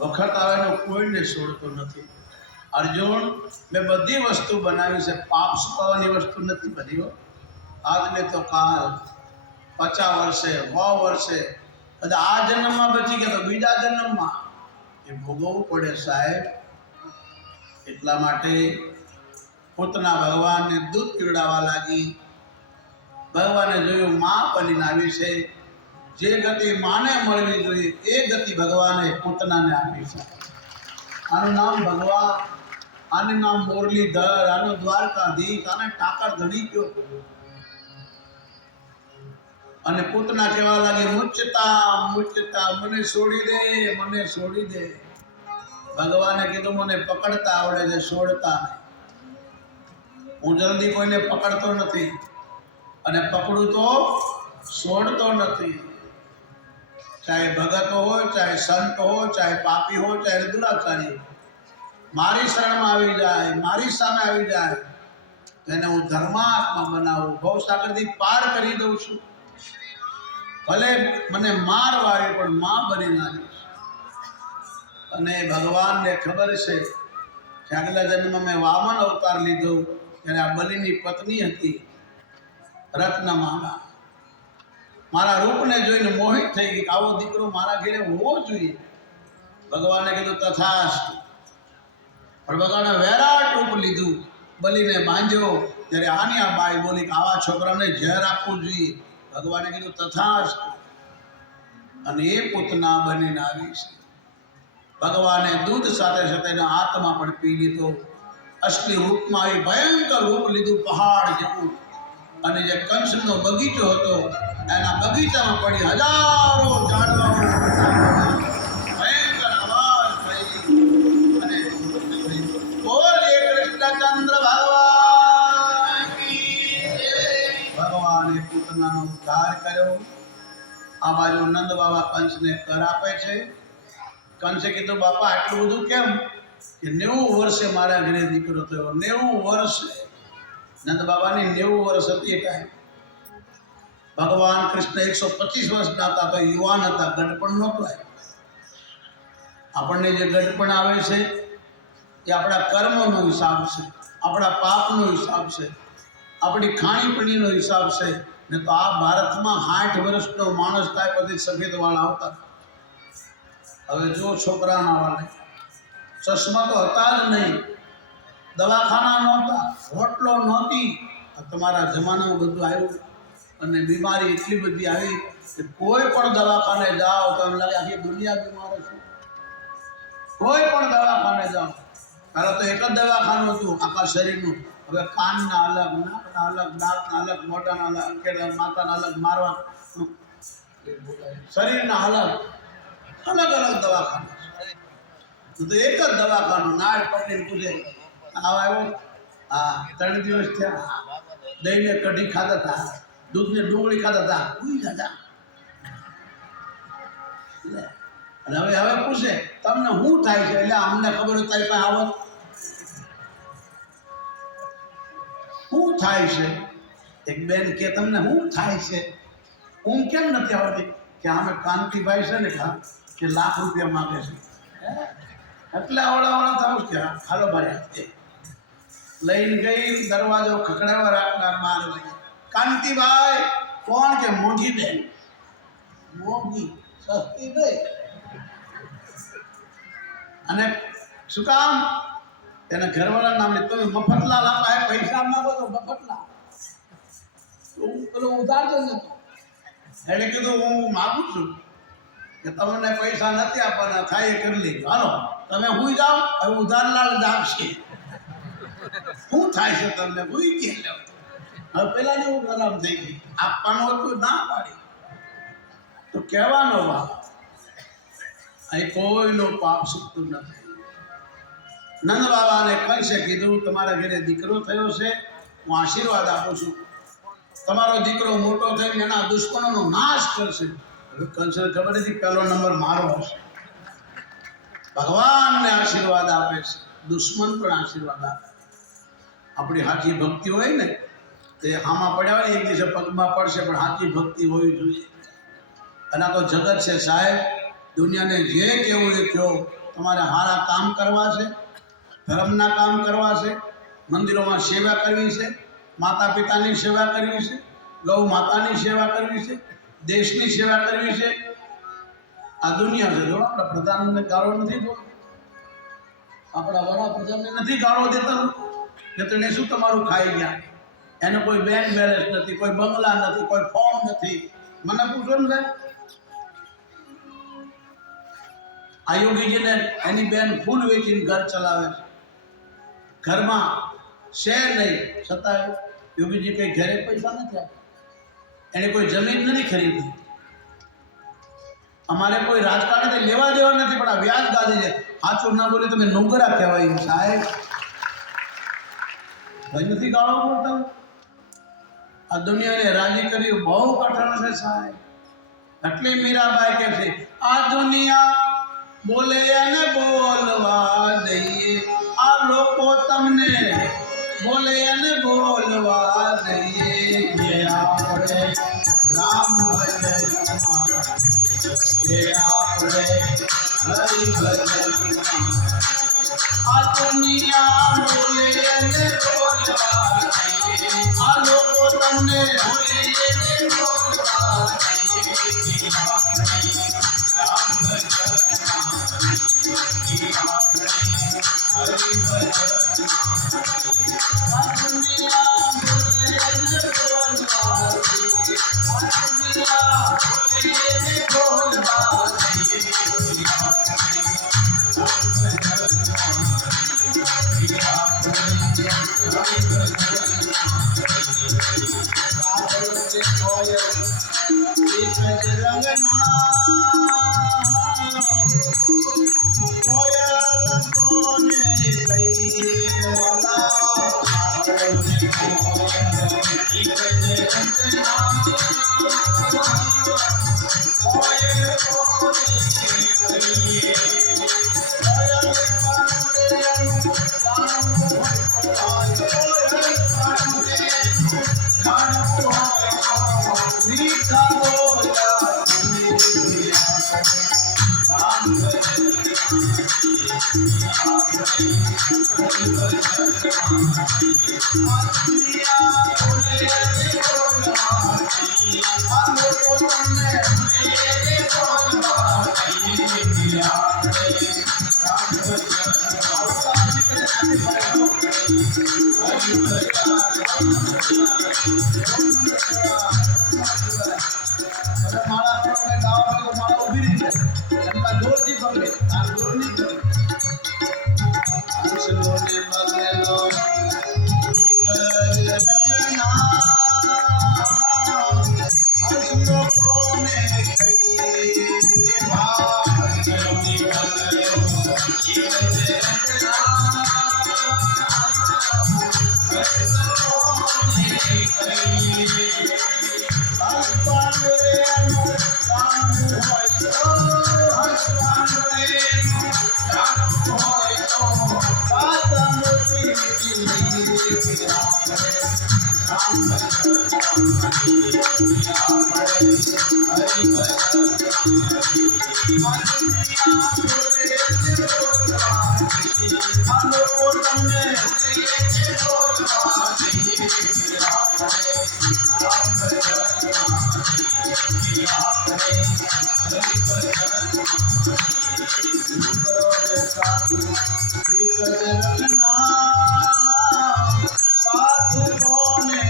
વખત આવે કોઈને છોડતો નથી. અર્જુન, મેં બધી વસ્તુ બનાવી છે, પાપ છુપાવવાની વસ્તુ નથી બધી. આજને તો કાલ 50 વર્ષે 100 વર્ષે બધા આ જન્મમાં બચી ગયા તો બીજા જન્મમાં એ ભોગવવું પડે સાહેબ. એટલા માટે પોતાના ભગવાનને દૂધ પીવડાવવા લાગી. ભગવાને જોયું માં બનીને આવી છે, જે ગતિ માને મળવી જોઈએ એ ગતિ ભગવાને પોતાને આપી છે. આનું નામ ભગવાન, આનું નામ મુરલીધર, આનું દ્વારકાધીશ, આને ટાકર ધણી કયો. અને પોતાના કહેવા લાગી મુચતા મુચતા, મને છોડી દે, મને છોડી દે. ભગવાને કીધું મને પકડતા આવડે છે, છોડતા નહીં. હું જલ્દી કોઈને પકડતો નથી અને પકડું તો છોડતો નથી. ચાહે ભગત હોય, ચાહે સંત હોય, ચાહે પાપી હોય, ચાહે દુરાચારી, મારી શરણમાં આવી જાય, મારી સામે આવી જાય તેને હું ધર્માત્મા બનાવું, ભવસાગરથી પાર કરી દઉં છું. ભલે મને માર વાળી પણ માં બની નાખીશ. અને ભગવાનને ખબર છે કે આગલા જન્મમાં મેં વામન અવતાર લીધો ત્યારે આ બલિની પત્ની હતી રત્નમાલા. મારા રૂપને જોઈને મોહિત થઈ ગઈ કે આવો દીકરો મારા ઘરે હોવો જોઈએ. ભગવાને કીધું તથાસ્તુ. પણ ભગવાને વેરાટ રૂપ લીધું, બલિને બાંધ્યો. ત્યારે આની આ બાઈ બોલી કે આવા છોકરાને ઝેર આપવું જોઈએ. ભગવાને કીધું તથાસ્તુ. અને એ પૂતના બનીને આવી છે. ભગવાને દૂધ સાથે સાથે એનો આત્મા પણ પી લીધો. અસલી રૂપમાં એ ભયંકર રૂપ લીધું, પહાડ જેવું. અને જે કંસનો બગીચો હતો એના બગીચામાં પડી હજારો ઝાડવા ભયંકર અવાજ થઈ. અને બોલે કૃષ્ણચંદ્ર ભગવાન, ભગવાને પૂતનાનો ઉદ્ધાર કર્યો. આ બાજુ નંદ બાબા કંસને કર આપે છે. કંસે કીધું બાપા આટલું બધું કેમ? કે 90 વર્ષે મારા ઘરે દીકરો થયો. 90 વર્ષે નંદ બાબાની 90 વર્ષ હતી એ ટાઈમ. ભગવાન કૃષ્ણ 125 વર્ષના હતા તો યુવાન હતા, ગડપણ નહોતું આવ્યું. આપણને જે ગડપણ આવે છે એ આપણા કર્મનો હિસાબ છે, આપણા પાપનો હિસાબ છે, આપણી ખાણીપીણીનો હિસાબ છે. ને તો આ ભારતમાં 60 વર્ષનો માણસ થાય પછી સફેદ વાળ આવતા. હવે જો છોકરાના વાળે ચશ્મા તો હતા જ નહીં, દવાખાના નહોતા, હોટલો નહોતી. તમારા જમાનામાં બધું આવ્યું અને બીમારી એટલી બધી આવી કે કોઈ પણ દવાખાને જાઓ તો એમ લાગે આખી દુનિયા બીમાર છે. કોઈ પણ દવાખાને જાઓ, પહેલાં તો એક જ દવાખાનું હતું આખા શરીરનું. હવે કાનના અલગ, નાકના અલગ, દાંતના અલગ, મોઢાના અલગ, માથાના અલગ, મારવા શરીરના અલગ અલગ અલગ દવાખાના. તો એક જ દવાખાનું. નાળ પકડીને પૂછે આવા આવ્યો? હા. 3 દિવસ થયા. દહીંને કઢી ખાતા હતા, દૂધને ડુંગળી ખાતા હતા, ઉઈ દાદા. અને હવે પૂછે તમને શું થાય છે? એટલે અમને ખબર હોય તારી પાસે આવો શું થાય છે. એક બેન કે તમને શું થાય છે? ઊંઘ કેમ નથી આવતી? કે અમે કાંતિભાઈ છે ને કે લાખ રૂપિયા માગે છે. એટલે આવડા થાવ છે. હાલો ભર્યા લઈને ગઈ, દરવાજો ખખડાવવા રાખના 12 વાગે. કાંતિભાઈ કોણ? કે મોંઘી બેન. મોંઘી, સસ્તી નહીં. અને શું કામ? એના ઘરવાળા નામે તમે મફતલાલ આપા પૈસા માંગો તો મફતલાલ પેલો ઉધારતો નતો. એને કીધું હું માગું છું કે તમને પૈસા નથી આપવાના, થાય કરી લેજો, હાલો તમે હુઈ જાઓ, હવે ઉધારલાલ જ આપશે. શું થાય છે તમને? હુઈ ગયા. હવે પેલા જેવું ગરમ થઈ ગઈ, આપવાનું હતું ના પાડી તો કહેવાનો વાત. અહીં કોઈનો પાપ છૂટતું નથી. નંદ બાબાને કંસે કીધું તમારા ઘરે દીકરો થયો છે, હું આશીર્વાદ આપું છું, તમારો દીકરો મોટો થઈને એના દુશ્મનોનો નાશ કરશે. હવે કંસને ખબર નથી પહેલો નંબર મારો હશે. ભગવાનને આશીર્વાદ આપે છે, દુશ્મન પણ આશીર્વાદ આપે. આપણી સાચી ભક્તિ હોય ને તે આમાં પડ્યા હોય એક દિવસે પગમાં પડશે, પણ સાચી ભક્તિ હોવી જોઈએ. અને આ તો જગત છે સાહેબ, દુનિયાને જે કહેવું એ કહો. તમારે સારા કામ કરવા છે, ધર્મના કામ કરવા છે, મંદિરોમાં સેવા કરવી છે, માતા પિતાની સેવા કરવી છે, ગૌ માતાની સેવા કરવી છે, દેશની સેવા કરવી છે. આ દુનિયા છે. જો આપણા પ્રધાનને ગાળો નથી દો, આપણા વડાપ્રધાનને નથી ગાળો દેતા કે તેને શું તમારું ખાઈ ગયા? એને કોઈ બેંક બેલેન્સ નથી, કોઈ બંગલા નથી, કોઈ ફોર્મ નથી. મને પૂછો ને સાહેબ, આ યોગીજીને એની બેન ફૂલ વેચીને ઘર ચલાવે છે. ઘરમાં શેર નહીં, છતાં યોગીજી કઈ ઘરે પૈસા નથી આપ્યા, એને કોઈ જમીન નથી ખરીદી. અમારે કોઈ રાજકારણ લેવા દેવા નથી, પણ આ વ્યાજ ગાદી છે. સાચું ના બોલે તમે નુંગરા કહેવાય સાહેબ. ભાઈ નથી ગાળો પડતા. આ દુનિયાને રાજી કરી બહુ કઠણ છે સાહેબ. એટલે મીરાબાઈ કહે છે આ દુનિયા બોલે અને બોલવા દઈએ, આ લોકો તમને બોલે અને બોલવા દઈએ. જે આપણે રામ ભજન, જે આપણે હરિ ભજન. આ દુનિયા બોલે અને બોલવા દઈએ, આ લોકો તમને બોલે અને બોલવા દઈએ. રામ ભજન, साधु कोने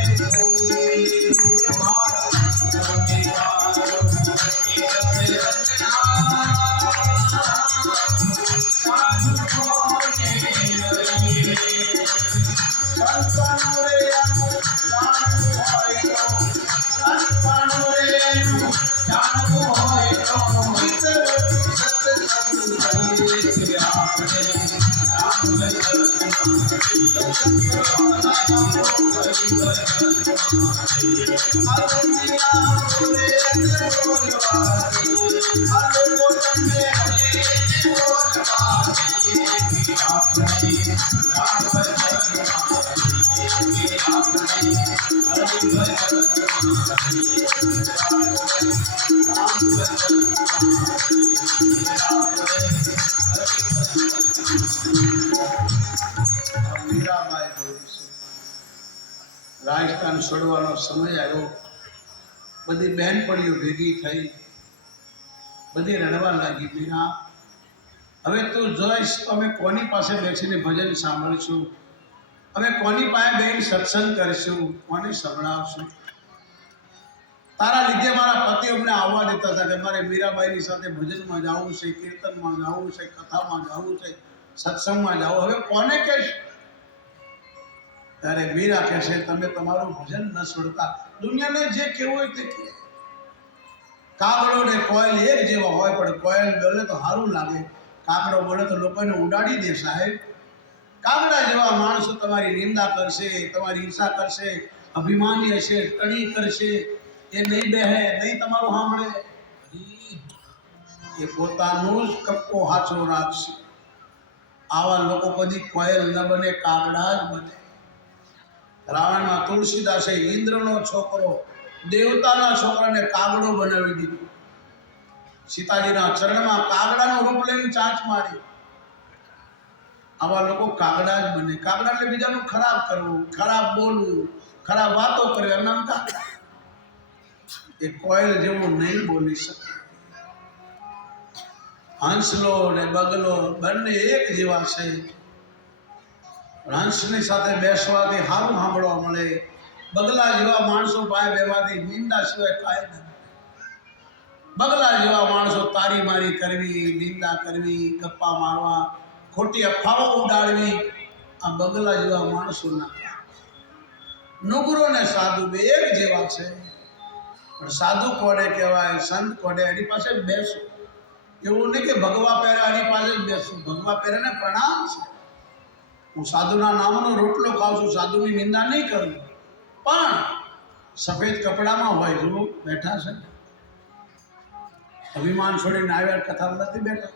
રાજસ્થાન છોડવાનો સમય આવ્યો. બધી બહેનપણીઓ ભેગી થઈ, બધી રડવા લાગી. મીરા, હવે તું જોઈશ તો અમે કોની પાસે બેસીને ભજન સાંભળીશું, અમે કોની પાસે બેન સત્સંગ કરીશું, કોને સંભળાવશું? તારા લીધે મારા પતિ અમને આવવા દેતા હતા કે મારે મીરાબાઈની સાથે ભજનમાં જવું છે, કીર્તનમાં જવું છે, કથામાં જવું છે, સત્સંગમાં જવું. હવે કોને કહેશ? ત્યારે મીરા કહેશે, તમે તમારું ભજન ન છોડતા, દુનિયાને જે કહેવું હોય તે કહે. કાગડો ને કોયલ એક જેવા હોય, પણ કોયલ બોલે તો સારું લાગે, કાગડો બોલે તો લોકોને ઉડાડી દે. સાહેબ, કાગડા જેવા માણસો તમારી નિંદા કરશે, તમારી ઈર્ષા કરશે, અભિમાની હશે, ટણી કરશે, એ નહીં બેહે, નહીં તમારું સાંભળે. એ પોતાનું જ કપ્પો હાચો રાખશે. આવા લોકો કદી કોયલ ન બને, કાગડા જ બને. રાવણમાં તુલસીદાસે ઇન્દ્રનો છોકરો, દેવતાના છોકરાને કાગડો બનાવી દીધો. સીતાજીના ચરણમાં કાગડાનું રૂપ લઈને ચાંચ મારી. આવા લોકો કાગડા જ બને. કાગડા એટલે બીજાનું ખરાબ કરવું, ખરાબ બોલવું, ખરાબ વાતો કરવી, એમ નામ કાગડા. એ કોયલ જેવું નહીં બોલી શકે. હંસલો ને બગલો બંને એક જેવા છે. હંસની સાથે બેસવાથી સારું સાંભળવા મળે. બગલા જેવા માણસો પાસે બેવાથી નિંદા સિવાય કાંઈ નહીં. બગલા જેવા માણસો તારી મારી કરવી, નિંદા કરવી, ગપ્પા મારવા, ખોટી અફવાઓ ઉડાડવી, આ બગલા જેવા માણસો ના. નુગરો ને સાધુ બે એક જેવા છે, પણ સાધુ કોને કહેવાય, સંત કોને? એની પાસે બેસો. એવું નહીં કે ભગવા પહેરે એની પાસે જ બેસું. ભગવા પહેરે ને પ્રણામ છે. હું સાધુના નામનો રોટલો ખાઉં છું, સાધુની નિંદા નહીં કરું, પણ સફેદ કપડામાં હોય, જો બેઠા છે, અભિમાન છોડીને આવ્યા, કથામાં નથી બેઠા.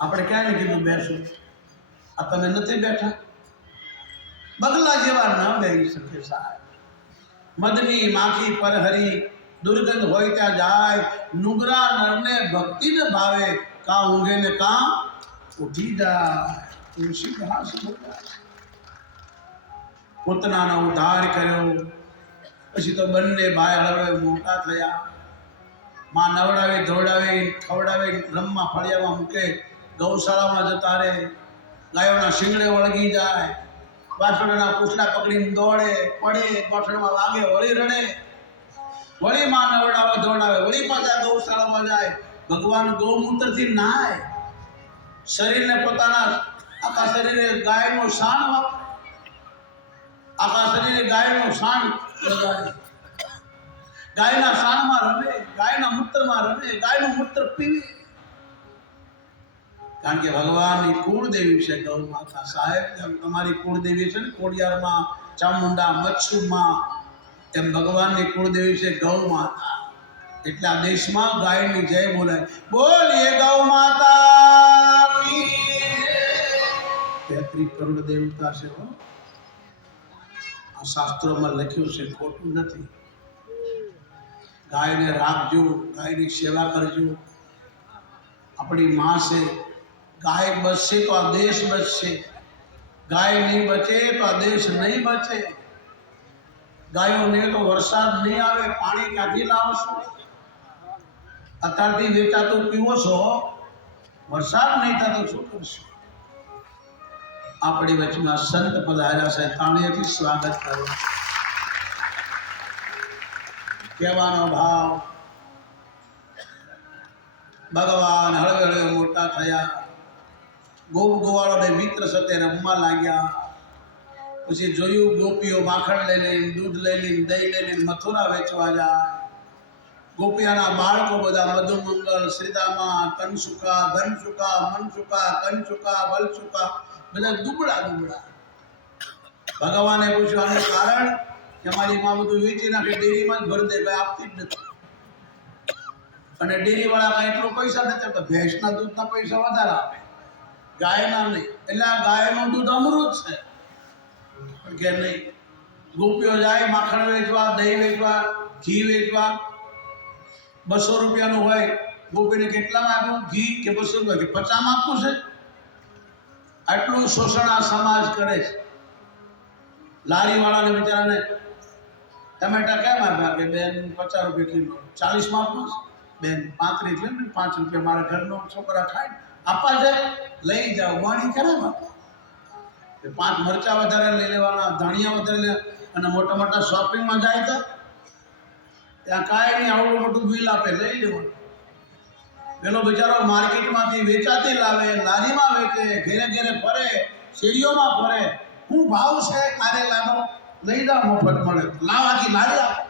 આપણે ક્યાં નહીં કીધું બેસો? આ તમે નથી બેઠા. બગલા જેવા ન બેસી શકે સાહેબ. મદની માખી પરહરી, દુર્ગંધ હોય ત્યાં જાય. નુગરા નરને ભક્તિ ન ભાવે, કા ઊંઘે ને કા ઉઠી જાય. તુલસીદાસ પોતાનો ઉદ્ધાર કર્યો. પછી તો બંને ભાઈ હળવે મોટા થયા. માં નવડાવે, ધોવડાવે, ખવડાવે, રમવા ફળિયામાં મૂકે, ગૌશાળામાં જતા રહે. ગાયોના શિંગડે વળગી જાય, વાસણના પૂછડા પકડીને દોડે, પડે, ગોઠણમાં વાગે, વળી રડે, વળી માં નવડાવે, ધોવડાવે, વળી પાછા ગૌશાળામાં જાય. ભગવાન ગૌમૂત્રથી નાય. શરીરને પોતાના આખા શરીરે ગાયનું શાણ વાપરે, આખા શરીરે ગાયનું શાણ લગાડે, ગાયના શાણમાં રમે, ગાયના મૂત્રમાં રમે, ગાયનું મૂત્ર પીવે. કારણ કે ભગવાનની કુળદેવી છે ગૌ માતા. સાહેબ, એમ તમારી કુળદેવી છે ને કોડિયારમાં, ચામુંડા, મચ્છુમાં, એમ ભગવાનની કુળદેવી છે ગૌ માતા. એટલે આ દેશમાં ગાયની જય બોલાય. બોલીએ ગૌ માતા. 33 કરોડ દેવતા છે. આ શાસ્ત્રોમાં લખ્યું છે, ખોટું નથી. ગાયને રાખજો, ગાયની સેવા કરજો. આપણી માં છે. ગાય બચશે તો આ દેશ બચશે. ગાય નહીં બચે તો આ દેશ નહીં બચે. ગાયોને તો વરસાદ નહીં આવે, પાણી ક્યાંથી લાવશું? અત્યારથી વેચાતો પીવો છો, વરસાદ નહીં થતો શું કરશો? આપણી વચમાં સંત પધાર્યા છે, તાળીઓથી સ્વાગત કરો. કહેવાનો ભાવ, ભગવાન હળવે હળવે મોટા થયા, ગોપ ગોવાળોને મિત્ર સાથે રમવા લાગ્યા. પછી જોયું ગોપીઓ માખણ લઈ લઈને, દૂધ લઈ લઈને, દહીં લઈ લઈને મથુરા વેચવા જાય. ગોપિયાના બાળકો બધા મધુમંગલ, શ્રીદામા, કનસુકા, ધનસુકા, મનસુકા, કનસુકા, બલસુકા, બધા દુબળા દુબળા. ભગવાને પૂછ્યું આનું કારણ કે મારી માં બધું વેચી નાખે, ડેરીમાં જ ભરી દે, કઈ આપતી જ નથી. અને ડેરી વાળા કઈ એટલો પૈસા નથી આપતા, ભેંસના દૂધના પૈસા વધારે આપે, ગાયના નહીં. એટલે આ ગાયનું દૂધ અમૃત છે કે નહીં. ગોપીઓ જાય માખણ વેચવા, દહીં વેચવા, ઘી વેચવા. 200 રૂપિયાનું હોય, ગોપીને કેટલામાં આપ્યું ઘી? કે 200 રૂપિયા કે 50 આપવું છે? આટલું શોષણ આ સમાજ કરે છે. લારી વાળાને બિચારાને ટમેટા કેમ આપ્યા? કે બેન 50 રૂપિયા કિલો. 40 આપવું છે બેન, 35 લે ને, 5 રૂપિયા મારા ઘરનો છોકરા ખાય આપવા જાય, લઈ જાઓ. વાણી ખરાબ આપો. 5 મરચા વધારે લઈ લેવાના, ધણિયા વધારે લે, અને મોટા મોટા શોપિંગમાં જાય તો ત્યાં કાંઈ નહીં, આવડું મોટું બિલ આપે, લઈ લેવાનું. પેલો બિચારો માર્કેટમાંથી વેચાતી લાવે, લારીમાં વેચે, ઘેરે ઘેરે ફરે, શેરીઓમાં ફરે. શું ભાવ છે કારેલાનો? લઈ જાઓ, મફત મળે. લાવ આખી લારી આપો.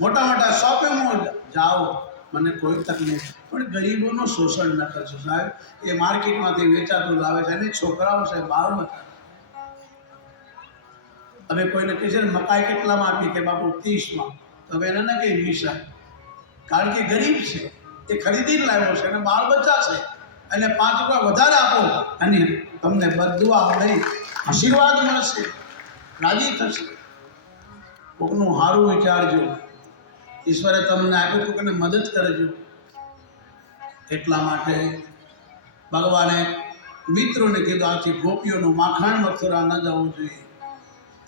મોટા મોટા શોપિંગમાં જાઓ, મને કોઈ તકલીફ, પણ ગરીબોનું શોષણ ન કરશો સાહેબ. એ માર્કેટમાંથી વેચાતું લાવે છે, અને છોકરાઓ છે બાર બધા. હવે કોઈને કહે છે ને મકાઈ કેટલામાં આપી? કે બાપુ 30માં. હવે એને ના કંઈ વિષય, કારણ કે ગરીબ છે, એ ખરીદીને લાવ્યો છે, અને બાળ બચ્ચા છે, અને 5 રૂપિયા વધારે આપો અને તમને બધું આવડે આશીર્વાદ મળશે, રાજી થશે. કોકનું સારું વિચારજો, ઈશ્વરે તમને આપ્યું તો કોઈને મદદ કરજો. એટલા માટે ભગવાને મિત્રોને કીધું આથી ગોપીઓનું માખણ મથુરા ન જવું જોઈએ.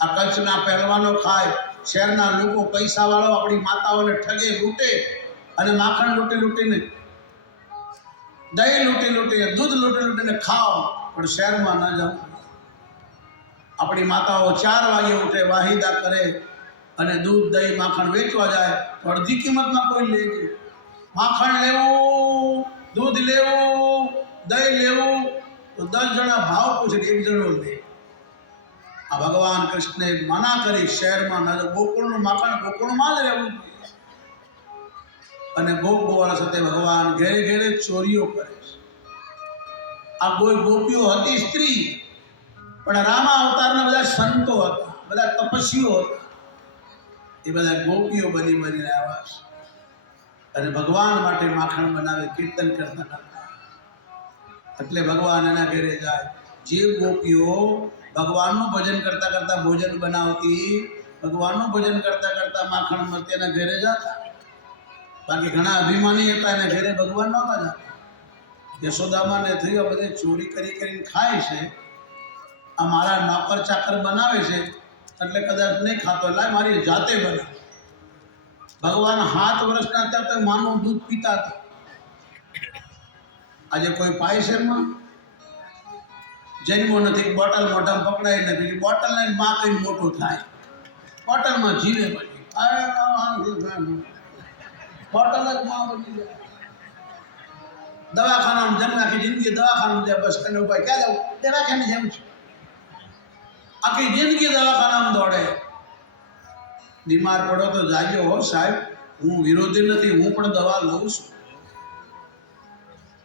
આ કચ્છના પહેલવાનો ખાય, શહેરના લોકો પૈસાવાળો આપણી માતાઓને ઠગે, લૂંટે, અને માખણ લૂંટી લૂંટીને, દહીં લૂંટી લૂંટીને, દૂધ લૂંટી લૂંટીને ખાઓ, પણ શહેરમાં ન જાઓ. આપણી માતાઓ 4 વાગે ઉઠે, વાહિદા કરે, અને દૂધ, દહીં, માખણ વેચવા જાય તો અડધી કિંમતમાં કોઈ લે છે. માખણ લેવું, દૂધ લેવું, દહીં લેવું તો 10 જણા ભાવ પૂછે, 1 જણો લે. આ ભગવાન કૃષ્ણે મના કરી, શહેરમાં ન. ગોકુળનું માખણ ગોકુળમાં જ રહેવું જોઈએ. અને ગોપ ગોવાળા સાથે ભગવાન ઘેરે ઘેરે ચોરીઓ કરે છે. આ ગોપીઓ હતી સ્ત્રી, પણ રામા અવતારના બધા સંતો હતા, બધા તપસ્વીઓ હતા. એ બધા ગોપીઓ બની બનીને આવ્યા છે, અને ભગવાન માટે માખણ બનાવે, કીર્તન કરતા કરતા. એટલે ભગવાન એના ઘરે જાય. જે ગોપીઓ ભગવાનનું ભજન કરતા કરતા ભોજન બનાવતી, ભગવાનનું ભજન કરતા કરતા માખણ મળતી, એના ઘરે જતા. બાકી ઘણા અભિમાની હતા, એના ઘરે ભગવાન નહોતા જતા. યશોદામાને થયું બધે ચોરી કરી કરીને ખાય છે, આ મારા નોકર ચાકર બનાવે છે, એટલે કદાચ નહીં ખાતો, એટલે મારી જાતે બને. ભગવાન 7 વર્ષના હતા તો માનું દૂધ પીતા હતા. આજે કોઈ પાય છે એમાં? જન્મો નથી, બોટલ મોઢામાં પકડાય નથી, બોટલ લઈને માં કઈ મોટો થાય, બોટલમાં જીવે પછી, બોટલ જ માં બની જાય. દવાખાનામાં જન્મ, આખી જિંદગી દવાખાનામાં જાય, બસ કને ઉપાય ક્યાં જાવ? દવાખાને જાઉં છું. આખી જિંદગી દવાખાનામાં દોડે. બીમાર પડો તો જાગ્યો હો સાહેબ, હું વિરોધી નથી, હું પણ દવા લઉં છું.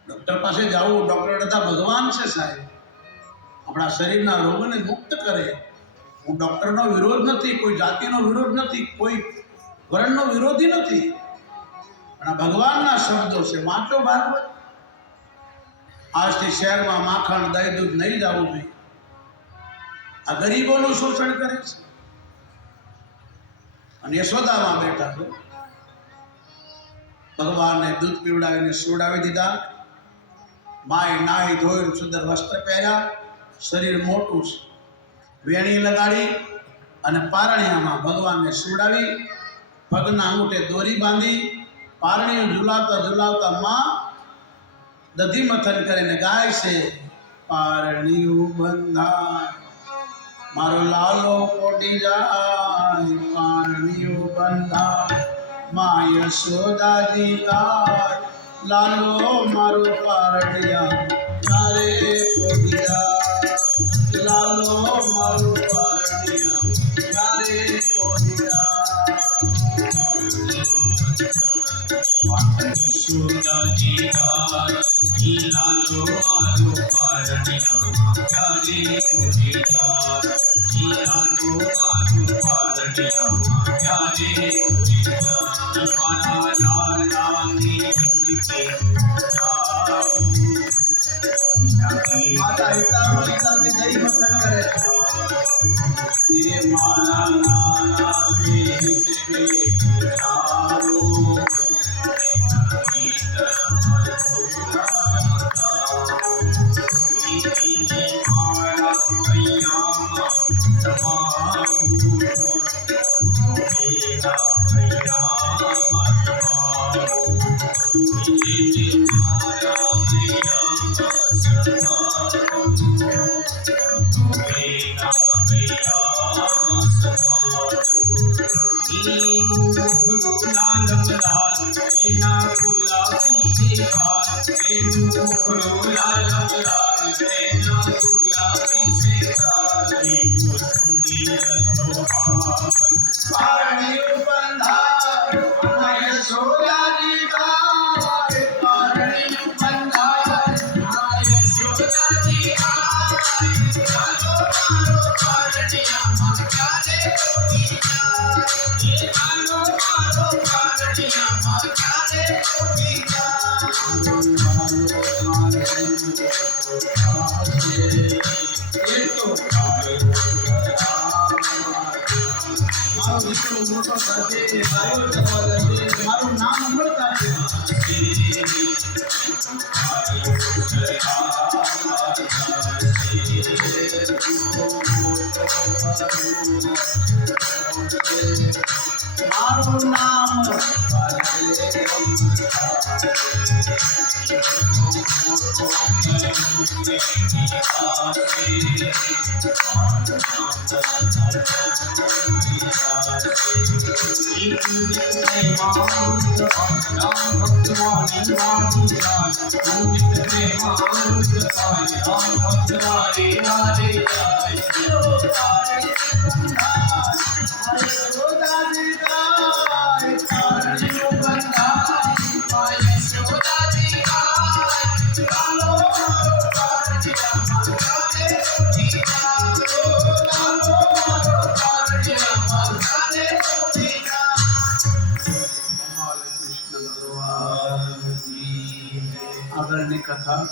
ડૉક્ટર પાસે જાવું, ડૉક્ટર બધા ભગવાન છે સાહેબ, આપણા શરીરના રોગને મુક્ત કરે. હું ડૉક્ટરનો વિરોધ નથી, કોઈ જાતિનો વિરોધ નથી, કોઈ વર્ણનો વિરોધી નથી, પણ આ ભગવાનના શબ્દો છે. વાંચો ભાગવત. આજથી શહેરમાં માખણ, દહીં, દૂધ નહીં જવું જોઈએ. આ ગરીબોનું શોષણ કરે છે. અને યશોદામાં બેઠા છે, ભગવાનને દૂધ પીવડાવીને સુવડાવી દીધા. માએ નાહી ધોઈને સુંદર વસ્ત્ર પહેર્યા, શરીર મોટું છે, વેણી લગાડી અને પારણિયામાં ભગવાનને સુવડાવી, પગના અંગૂઠે દોરી બાંધી પારણીઓ ઝુલાવતા ઝુલાવતા માં દધી મથન કરીને ગાય છે, પારણીઓ બંધાય મારો લાલો કોટી જાય, પારણીઓ બંધાય માં યશોદાજી ગાય, લાલો મારો પારણિયા તારે કોટી જાય, લાલો મારો પારણિયા તારે કોટી જાય। યશોદાજી ગાય, લાલો મારો પારણિયા તારે કોટી જાય, લાલો મારો પારણિયા તારે કોટી જાય। મારા લાલાની જીકે માતા હિતાવળી સાથે દહીં મથન કરે, એ મારા લાલાને જીકે જાઓ, પારણીઓ બંધાય માં યશોદાજી ગાય, પારણીઓ બંધાય માં યશોદાજી ગાય, લાલો મારો પારણિયા તારે કોટી જાય, લાલો મારો પારણિયા તારે કોટી મારું નામ મળતા છે। મારું નામ આગળની કથા